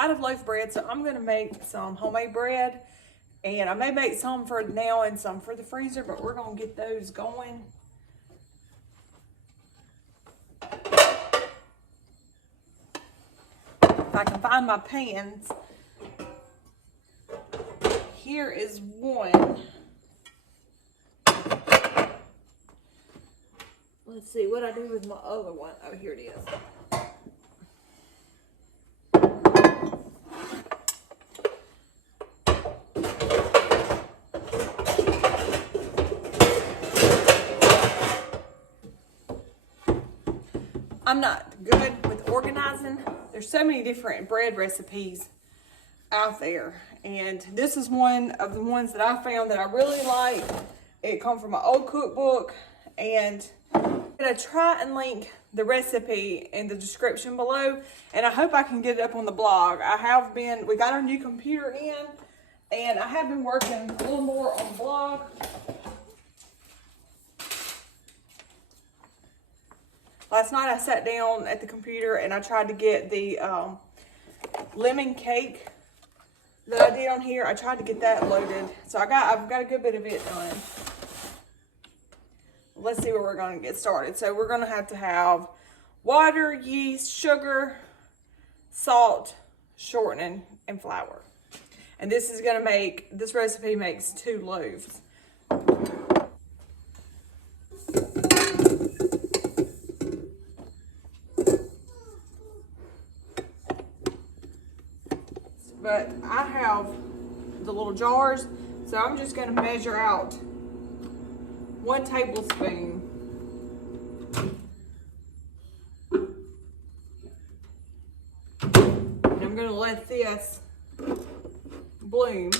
out of loaf bread, so I'm gonna make some homemade bread. And I may make some for now and some for the freezer, but we're gonna get those going. If I can find my pans. Here is one. Let's see what I do with my other one. Oh, here it is. I'm not good with organizing. There's so many different bread recipes out there, and this is one of the ones that I found that I really like. It comes from an old cookbook, and I'm gonna try and link the recipe in the description below, and I hope I can get it up on the blog. We got our new computer in, and I have been working a little more on the blog. Last night I sat down at the computer and I tried to get the lemon cake that I did on here. I tried to get that loaded. So I've got a good bit of it done. Let's see where we're going to get started. So we're going to have water, yeast, sugar, salt, shortening, and flour. And this recipe makes 2 loaves. But I have the little jars, so I'm just going to measure out 1 tablespoon. And I'm going to let this bloom.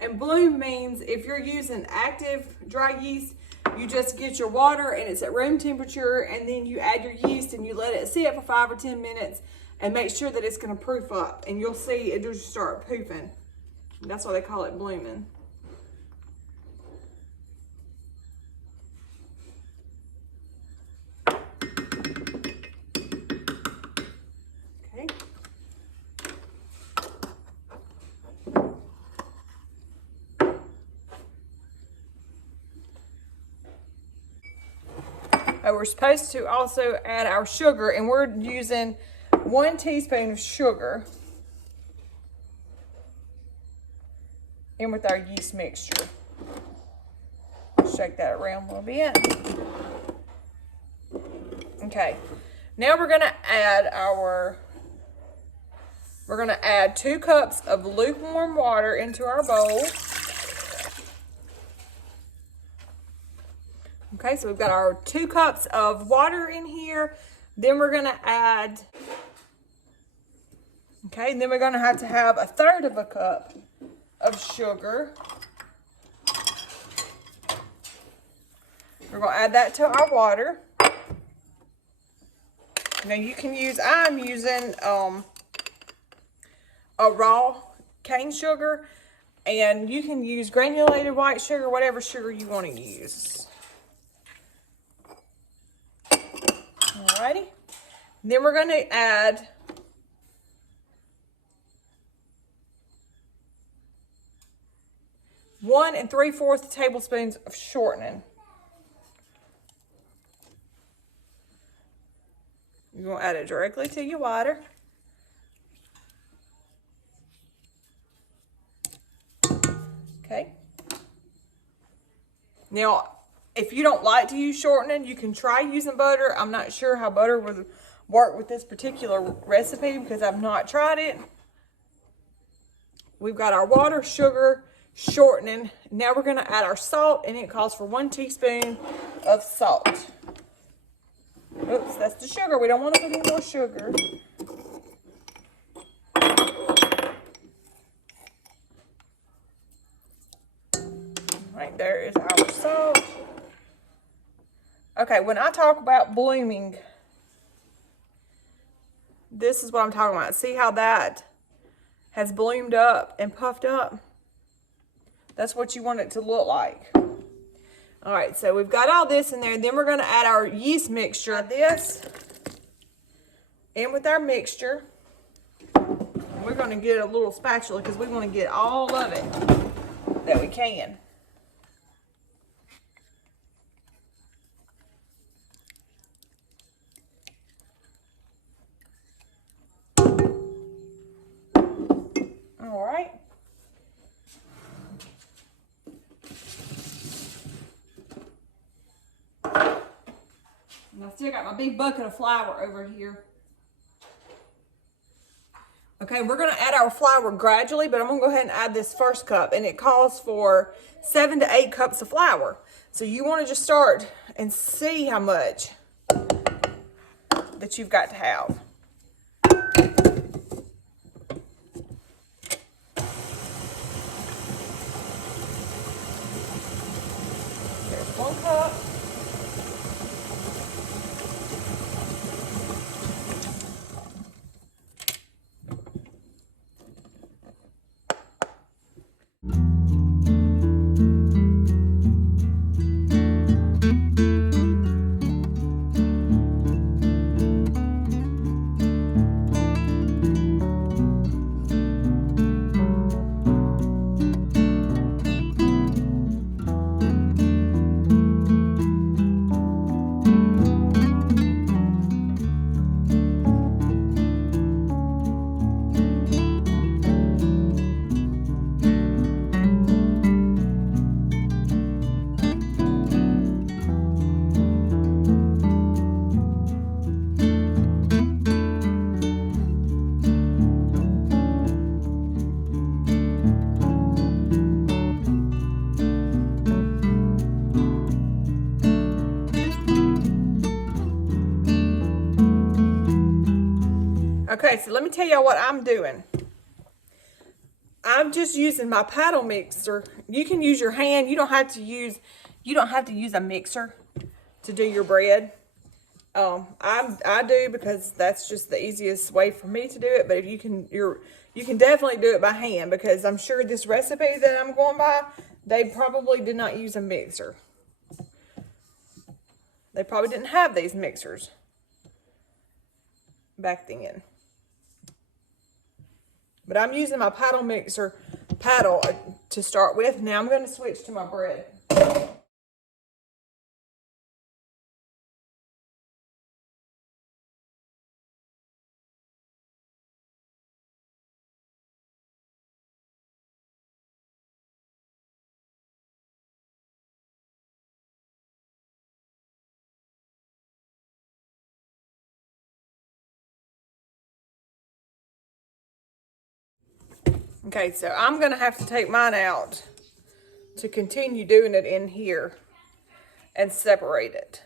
And bloom means if you're using active dry yeast, you just get your water and it's at room temperature, and then you add your yeast and you let it sit for 5 or 10 minutes and make sure that it's going to proof up, and you'll see it just start poofing. That's why they call it blooming. Okay. We're supposed to also add our sugar, and we're using 1 teaspoon of sugar in with our yeast mixture. Shake that around a little bit. Okay, now we're gonna add 2 cups of lukewarm water into our bowl. Okay, so we've got our 2 cups of water in here. Then we're gonna add, okay, and then we're gonna have to have 1/3 of a cup of sugar. We're gonna add that to our water. Now you can I'm using a raw cane sugar, and you can use granulated white sugar, whatever sugar you want to use. Alrighty. Then we're going to add one and 3/4 tablespoons of shortening. You're going to add it directly to your water. Okay. Now, if you don't like to use shortening, you can try using butter. I'm not sure how butter would work with this particular recipe because I've not tried it. We've got our water, sugar, shortening. Now we're going to add our salt, and it calls for 1 teaspoon of salt. Oops, that's the sugar. We don't want to put any more sugar. Right, there is our salt. Okay, when I talk about blooming, this is what I'm talking about. See how that has bloomed up and puffed up? That's what you want it to look like. All right, so we've got all this in there. Then we're going to add our yeast mixture. This in with our mixture. We're going to get a little spatula because we want to get all of it that we can. All right. And I still got my big bucket of flour over here. Okay, we're gonna add our flour gradually, but I'm gonna go ahead and add this first cup, and it calls for 7 to 8 cups of flour. So you wanna just start and see how much that you've got to have. There's 1 cup. Okay, so let me tell y'all what I'm doing. I'm just using my paddle mixer. You can use your hand. You don't have to use a mixer to do your bread. I do because that's just the easiest way for me to do it. But if you can definitely do it by hand, because I'm sure this recipe that I'm going by, they probably did not use a mixer. They probably didn't have these mixers back then. But I'm using my paddle mixer to start with. Now I'm going to switch to my bread. Okay, so I'm going to have to take mine out to continue doing it in here and separate it.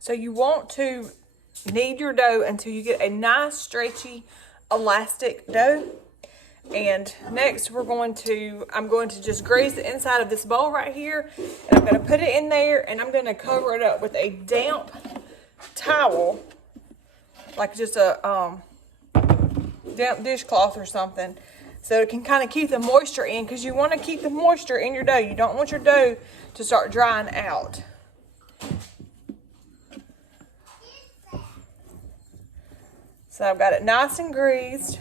So you want to knead your dough until you get a nice stretchy elastic dough. And next I'm going to just grease the inside of this bowl right here, and I'm going to put it in there, and I'm going to cover it up with a damp towel, like just a damp dishcloth or something, so it can kind of keep the moisture in, because you want to keep the moisture in your dough. You don't want your dough to start drying out. So I've got it nice and greased.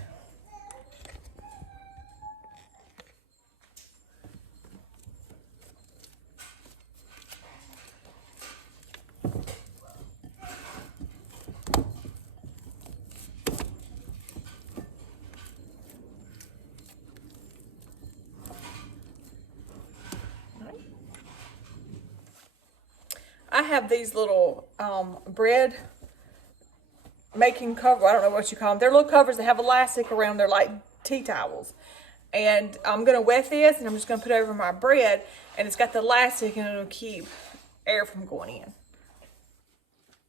I have these little bread making cover. I don't know what you call them. They're little covers that have elastic around. They're like tea towels. And I'm going to wet this, and I'm just going to put it over my bread. And it's got the elastic, and it'll keep air from going in.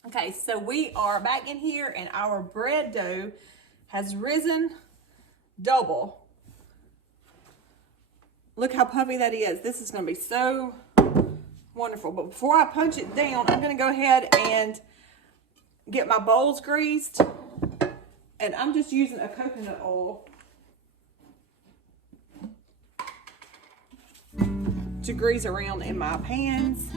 Okay, so we are back in here, and our bread dough has risen double. Look how puffy that is. This is going to be so wonderful. But before I punch it down, I'm going to go ahead and get my bowls greased. And I'm just using a coconut oil to grease around in my pans.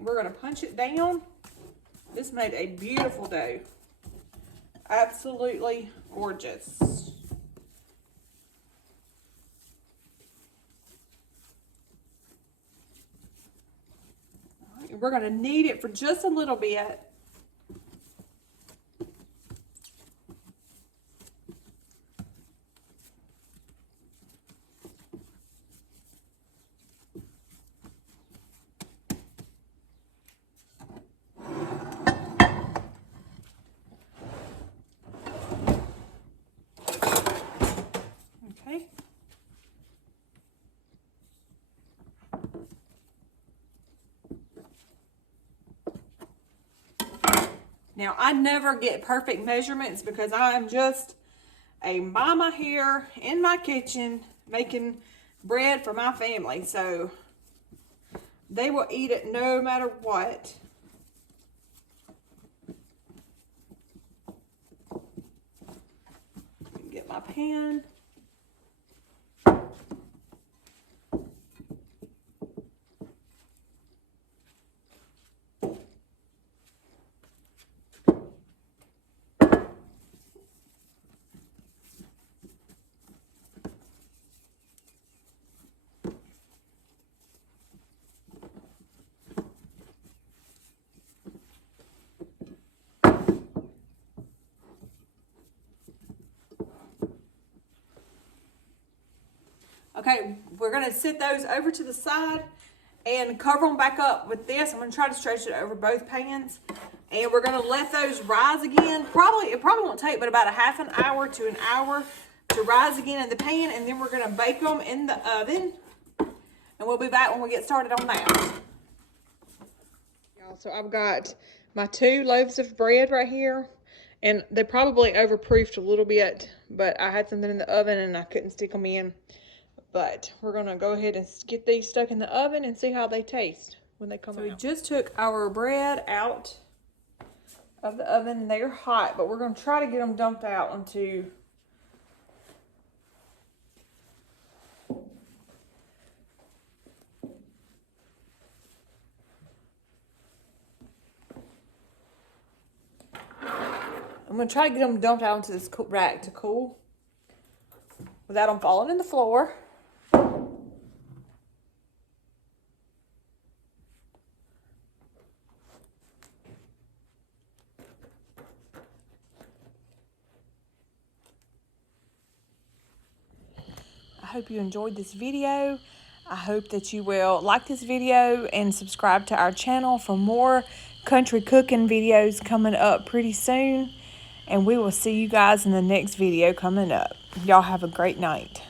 We're going to punch it down. This made a beautiful dough. Absolutely gorgeous. All right, we're going to knead it for just a little bit. Now, I never get perfect measurements because I am just a mama here in my kitchen making bread for my family. So they will eat it no matter what. Get my pan. Okay, we're going to sit those over to the side and cover them back up with this. I'm going to try to stretch it over both pans. And we're going to let those rise again. It probably won't take but about a half an hour to an hour to rise again in the pan. And then we're going to bake them in the oven. And we'll be back when we get started on that. So I've got my 2 loaves of bread right here. And they probably overproofed a little bit. But I had something in the oven and I couldn't stick them in. But we're going to go ahead and get these stuck in the oven and see how they taste when they come out. So we just took our bread out of the oven. They're hot, but we're going to try to get them dumped out onto I'm going to try to get them dumped out onto this rack to cool without them falling in the floor. I hope you enjoyed this video. I hope that you will like this video and subscribe to our channel for more country cooking videos coming up pretty soon. And we will see you guys in the next video coming up. Y'all have a great night.